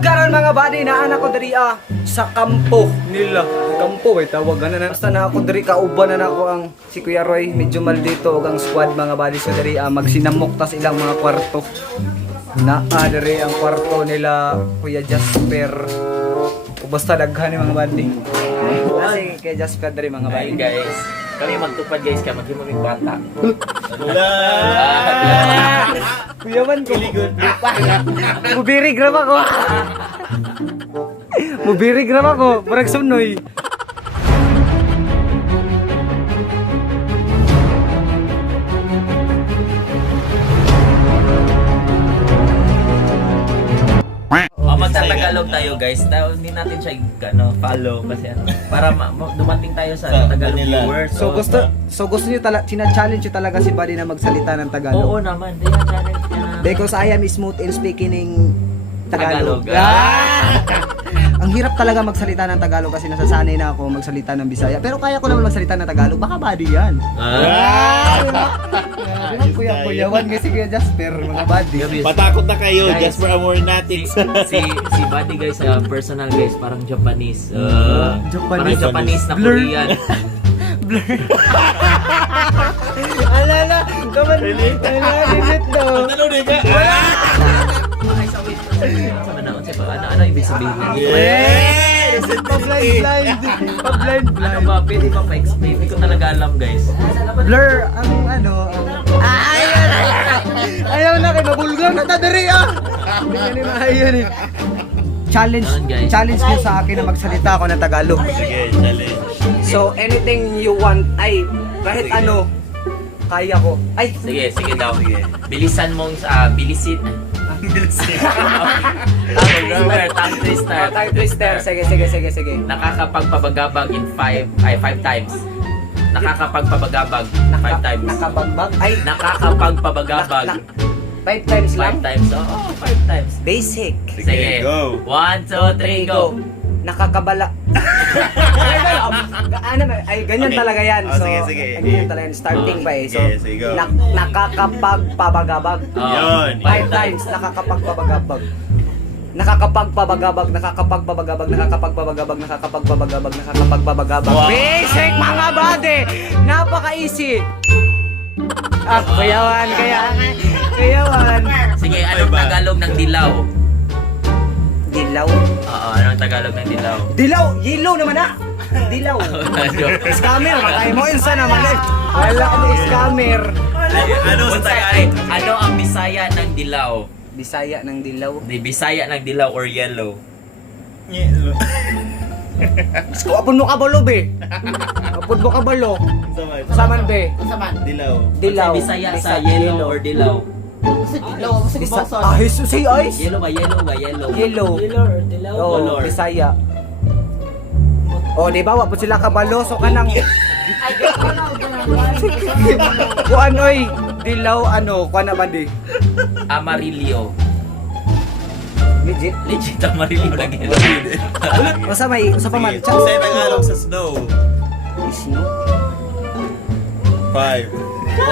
Karon mga buddy, naanak ko diri sa kampo nila. Kampo ay tawag na. Basta na ako diri kauban na ako ang si Kuya Roy, medyo maldito og ang squad mga buddy so diri magsinamok ta sa ilang mga kwarto. Naa diri ang kwarto nila Kuya Jasper. O basta daghan ni mga buddy. Kasi kay Jasper diri mga buddy. Ayun guys, kami magtupad guys kaya maghimong bata. Kuya man ko. Mubirig ram ako. Mubirig ram ako. Parang sunoy. Magtatagalog tayo guys. Hindi natin siya follow kasi para dumating tayo sa Tagalog viewers. So gusto niyo talaga challenge talaga si Buddy na magsalita ng Tagalog. Oo naman, di na challenge niya. Because I am smooth in speaking in Tagalog. Ang hirap talaga magsalita ng Tagalog kasi nasasanay na ako magsalita ng Bisaya. Pero kaya ko naman magsalita ng Tagalog. Baka Buddy yan. Kuyawan kasi Kuya Jasper, mga Buddy. Patakot na kayo, Guys, Jasper Amornatics. si Buddy guys, personal guys, parang Japanese. Parang Japanese. Japanese na Blur. Korean. Alala, kaman. Alala, daw. Ano din ka? Ay, sa wait. Ano ibig sabihin na dito? Yes! Pa-blind. Ano ba? Pwede ba pa-explain? Hindi ko talaga alam guys. Blur ang ayaw na kay mabulgar na tadiri Hindi ka ni maayon eh. Ayun, guys. Challenge niyo sa akin na magsalita ako ng Tagalog. Sige, challenge. So anything you want kahit ano kaya ko. Sige daw. Bilisan mong bilisin. Tongue twister. Tongue twister. Sige. Nakakapagpabagabag in 5 times. Nakakapagpabagabag 5 times. Nakabagbag. Nakakapagpabagabag 5 times lang. 5 times. Oo, 5 times. Basic. Sige. Go. 1, 2, 3, go. Nakakabala. Ganyan Okay. talaga yan. Oh, So, sige. ganyan talaga yan. Starting pa eh. So, Sige, go. nakakapagpabagabag. Yun. 5 times nakakapagpabagabag. Nakakapagpabagabag. Wow. Basic mga bade! Napaka-easy! Kayawan. Sige, anong Tagalog ng dilaw? Dilaw? Oo, anong Tagalog ng dilaw? Dilaw! Yellow naman Dilaw. Scammer, matay mo yun sana naman Wala ka na scammer. Ano sa Tagalog? Ano ang Bisaya ng dilaw? Bisaya ng dilaw. Di Bisaya ng dilaw or yellow? Apod mo kabalo be. Apod mo kabalo. Saman be. Dilaw. Dilaw. Bisaya sa yellow or dilaw? Jesus say ice. Yellow ba? Yellow. Yellow or dilaw? Oh, Color. Bisaya. Oh, di ba wa po sila kabalo so kanang kuan oy, dilaw kuan na ba di? Amarillo. Legit. Legit amarillo lagi. Usa pa man. Sa Tagalog sa snow. Snow. 5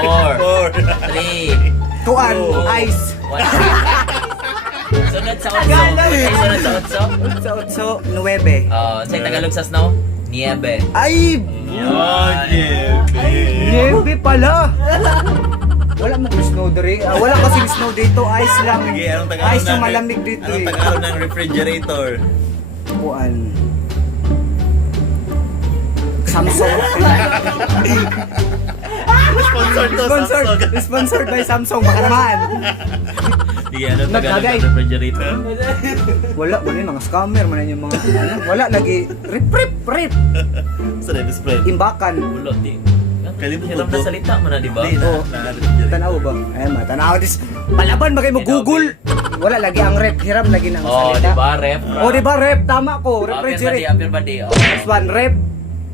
4, 4 3, Kuan, Oh. ice. 1. Sunod sa otso. Ay, sunod sa otso. So, 9. Sa Tagalog sa snow, niebe. Ay, Yun, niebe pala. Wala mo snow diri. Wala kasing snow dito, ice lang. Sige, anong Tagalog Ice yung malamig dito Anong Tagalog ng refrigerator? Kuan. Samsung. Sponsored by Samsung, baka naman. Sige, anong Tagalog Nagkagay. ng refrigerator? Wala yung mga scammer man yung mga wala lagi rip Sa display. imbakan. Ulo, di. Kalimut Hirap ko. na salita mo na, di ba? Oo. Tanaw ba? Ayun tanaw dis. Palaban bagay mo Google. Wala lagi ang rep, hiram lagi nang Oh, salita. di ba? Ref. Oh, di ba rep tama ko. Refrigerator. Apir ba di? First one rep,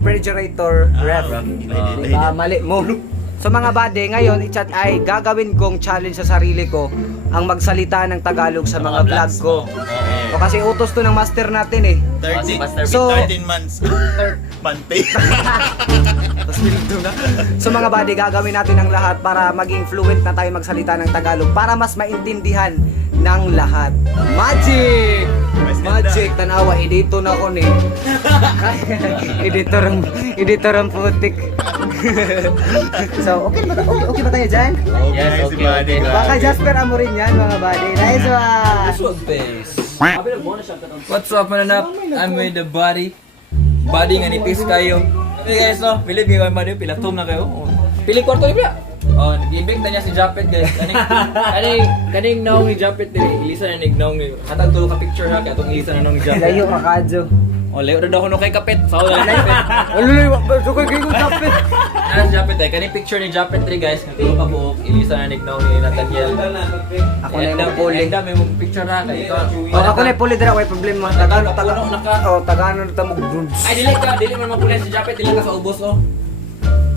refrigerator, rep. Diba mali mo. So mga bade, ngayon i-chat ay gagawin kong challenge sa sarili ko ang magsalita ng Tagalog sa mga vlog ko. Oo. O kasi utos to ng master natin eh. 13 Master So- 13 months. Monthly. Tapos nilito na. So mga buddy, gagawin natin ang lahat para maging fluent na tayo magsalita ng Tagalog para mas maintindihan ng lahat. Magic! tanawa, edito na ko ni. Editor ang putik. So, okay ba tayo dyan? Yes, okay. Baka Jasper Amorin yan, mga buddy. Nice one! What's up, mananap? I'm with the body. Body nga nipis kayo. Okay guys, no? Believe me, man, pilatom na kayo. Oh. Pili kwarto ni Pia. Oh, nag-imbig na niya si Japet, guys. Kaning naong ni Japet dili. Ilisa na naong ni. Hatag tulo ka picture ha, kaya itong ilisa na naong ni Japet. Layo ka kadyo. Oh, layo na daw ko kay Kapit. Sao na lang Kapit. Aluloy, so kayo kayo Japet. Ano si Japet eh? Kaning picture ni Japet 3 guys. Tulo ka buok. Ilisa na naong ni Nathaniel. Ako na yung puli. Ang dami mong picture ha. O, ako na yung puli dira, may problema. Tagano na tamo grooves. Ay, dili man mapulay si Japet. Dili ka sa ubos, oh.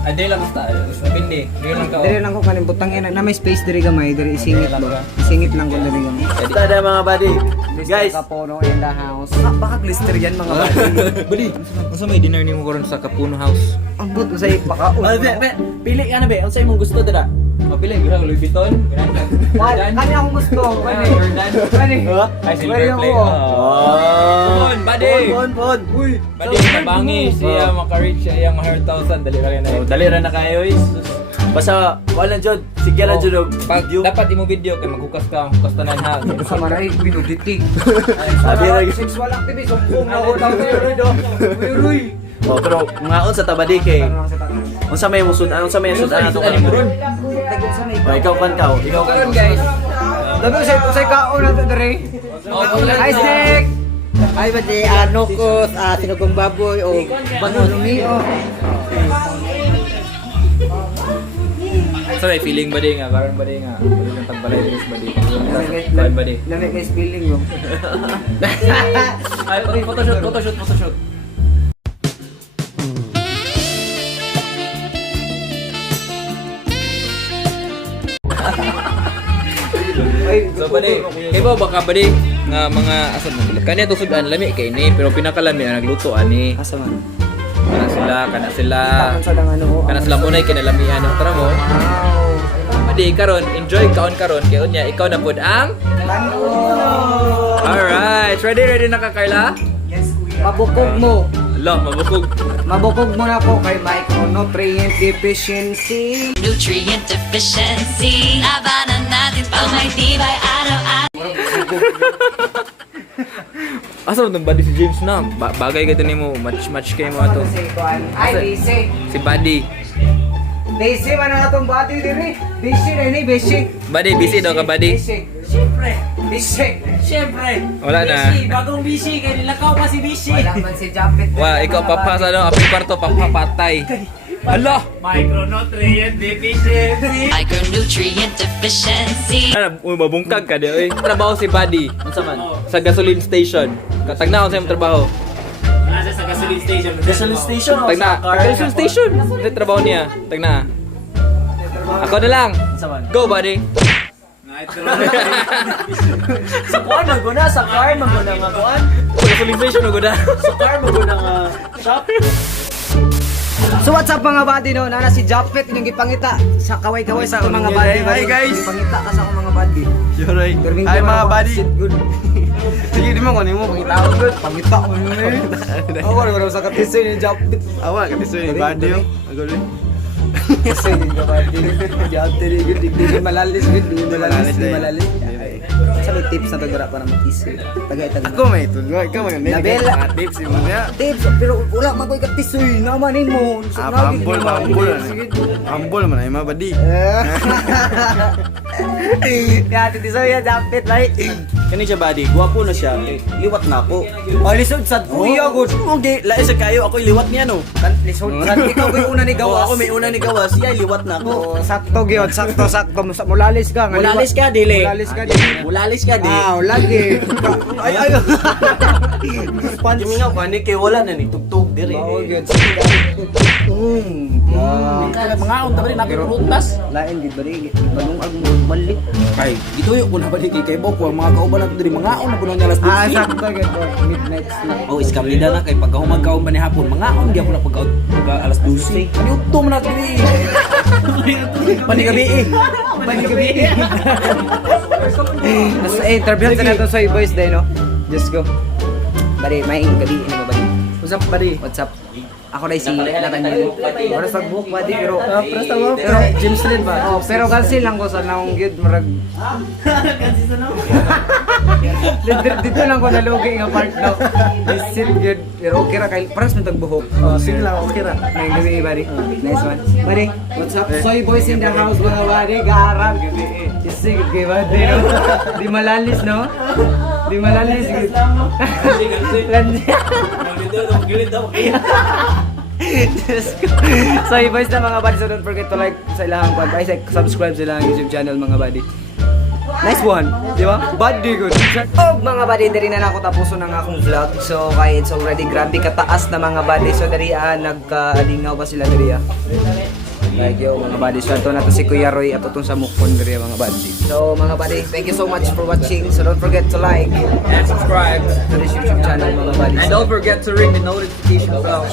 Ay, dili lang basta. Pindi. Dili lang ka, oh. Dili lang ko kanin butang ina na may space diri gamay, diri isingit ba. Isingit lang ko diri gamay. Tada mga buddy. Guys, Kapono in the house. Baka glister yan mga buddy. Bali, unsa may dinner nimo karon sa Kapuno House? Ang but sa pakaon. Pili ka na be, unsa imong gusto dira? Mapili gyud Louis Vuitton, Kani akong gusto. Kani. Jordan. Kani. Ay silver plate. Bon, buddy. Bon. Uy. Buddy, nabangi siya maka-reach siya iyang 100,000 dali ra na. Dali ra na kayo, is. Basta wala jud. Sige ra jud. Pag dapat imo video kay maghukas ka, hukas tanan ha. Sa maray binuditi. Sabi ra Sexual activist kung na ko daw do. Uy. Oh, pero ngaon sa tabadi kay. Unsa may musud? Unsa may musud ato kaning ron? Oh, ikaw kan ka. Ikaw Karon guys. Dabi sa kaon na to diri. Hi Snake. Hi bati nokos, sinugong baboy o banulumi o. Sorry, feeling badi nga, karon badi nga. Badi ng tagbalay din badi. Karon badi. Lamig na spilling mo. Ay, okay, photoshoot. So badi, iba baka badi nga mga asal mo. Kanya to sudan lami kay ni, pero pinakalami ang nagluto ani. Asa man? Kana sila. Kaon sa dang ano. Kana sila munay kinalamian ng tara mo. Wow. Badi karon, enjoy kaon karon kay unya ikaw na pud ang. Alright, ready na ka Carla? Mabukog mo. Lo, mabukog. Mabukog mo na po kay micronutrient deficiency. Nutrient deficiency. Labanan natin pang may tibay araw-araw. Asa mo body si James na? Bagay ka nimo, match kay mo ato. Ay, busy. Si Buddy. Busy man ang atong body diri. Busy na ini, busy. Buddy, busy daw ka Buddy. Busy. Siyempre, Busy. siyempre. Wala na. Busy, bagong busy. Kaya nilakaw pa si busy. Wala man si Japet. Wa, ikaw papasa daw, apil kwarto papapatay. Hala! Micronutrient deficiency. Micronutrient deficiency. Ano, mabungkag ka di, oy. Trabaho si Buddy. Unsa man? Sa gasoline station. Katagnaon sa imong trabaho. Nasa sa gasoline station. Gasoline station o Tagna. sa car? Gasoline station. Sa trabaho niya. Tagna. Ako na lang. Unsa man? Go, Buddy. Sa kuan maguna sa car maguna nga kuan. Sa gasoline station, ako na. Sa car maguna nga shop. So what's up mga buddy no? Nana si Japet inyong gipangita sa kaway-kaway sa akong mga buddy. Hi, guys. Gipangita ka sa akong mga buddy. Yoray. Perming Hi ko mga ako, buddy. sit good. Sige di mo kunin mo pangita ko good. Pangita ko yun eh. Ako wala sa katisoy ni Japet. Awa katisoy ni buddy yo. Agol. Katisoy ni buddy. Japet ni good. Di malalis good. Di malalis. Sa may tips na tagara para mag-isoy. Tagay-tagay. Ako may tulgo. Ikaw man ni. Nabela. Tips mo niya. Tips pero wala man ko'y katisoy. Namanin mo. Humble Humble man ay mga buddy. Ya, titisoy ya Japet right. Kani siya buddy, guwapo na siya. Liwat na ako. Oh, lisod sad. Kuya good. Okay, lain sa kayo ako liwat niya no. Lisod sad. Ikaw ko'y una ni gawas. Ako may una ni gawas, siya liwat na ako. Oh, sakto gyud, sakto. Mulalis ka nga. Mulalis ka dili. Mulalis ka dili. Mulalis ka di. Ah, lagi. Ay. Yung nga kani kay wala na ni tugtog diri. Bawal gyud. Mga unta ba rin nakirutas? Lain gid bari. Balong ag balik. Ay, ituyo ko na ba rin kay Bok. Mga kauban natin diri. Mga una po nang alas Ah, 12. sakto gyud. Midnight snack. Oh, iskam nila na kay pagkahumag-kaon ba ni hapon. Mga on gyud ko na pagka alas 12. Ano utom na diri. Panigabi. Nas interview sa nato sa boys day no. Just go. Bari, may gabi ini mo bari. What's up, buddy? What's up? Ako na si Nathaniel. Para sa buhok badi pero Pero James Lin ba? oh, pero kasi lang ko sa naong gyud murag. Dito lang ko nalugi nga part no. Listen good. Pero okay ra kay paras man tag buhok. Oh, sige lang, okay ra. May gabi bari. Nice one. Bari, what's up? Soy boys in the house mga bari, garang gabi. Isig gay badi no. Di malalis no. Di malalis. Just go. So boys na mga buddy, so don't forget to like sa ilang ay subscribe sa ilang YouTube channel mga buddy. Nice one, di ba? Buddy good. Oh mga buddy, diri na ako tapuson ng akong vlog. So kaya it's already grabe kataas na mga buddy. So diri nagka-alingaw pa sila diri. Like yo mga buddy, so ato na to si Kuya Roy at itong sa Mukon diri mga buddy. So mga buddy, thank you so much for watching. So don't forget to like And subscribe. to this YouTube channel mga buddy. And don't forget to ring the notification bell.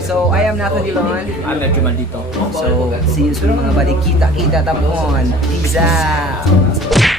So I am Nathaniel Lohan. I'm Medyo Maldito. So see you soon mga buddy. Kita tapon. Peace out.